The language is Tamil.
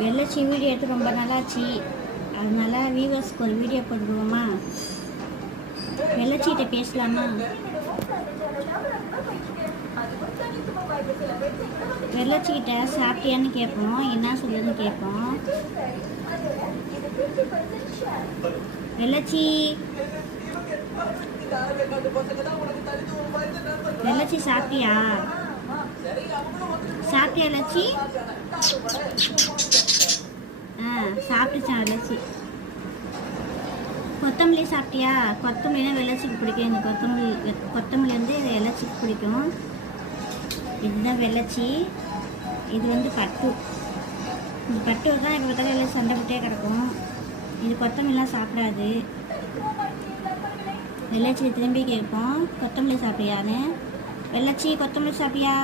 வெள்ளச்சி வீடியோ எடுத்து ரொம்ப நல்லாச்சு. அதனால வியூவர்ஸ்க்கு ஒரு வீடியோ போட்டுருவோமா? வெள்ளச்சிகிட்ட பேசலாமா? வெள்ளச்சிக்கிட்ட சாப்பிட்டியான்னு கேட்போம், என்ன சொல்லுன்னு கேட்போம். வெள்ளச்சி வெள்ளச்சி சாப்பிட்டியா? சாப்பிட்டியா லட்சி? சாப்பிட்டுச்சான் வெள்ளச்சி. கொத்தமல்லி சாப்பிட்டியா? கொத்தமல்லினா வெள்ளச்சிக்கு பிடிக்கும். இந்த கொத்தமல்லி வந்து வெள்ளச்சிக்கு பிடிக்கும். இதுதான் வெள்ளச்சி. இது வந்து பட்டு. இந்த பட்டு தான் இப்போ பார்த்தாலும் எல்லாம் சண்டை போட்டே கிடக்கும். இது கொத்தமல்லாம் சாப்பிடாது. வெள்ளச்சி திரும்பி கேட்போம், கொத்தமல்லி சாப்பிட்டியான்னு. வெள்ளச்சி கொத்தமல்லி சாப்பிட்டியா?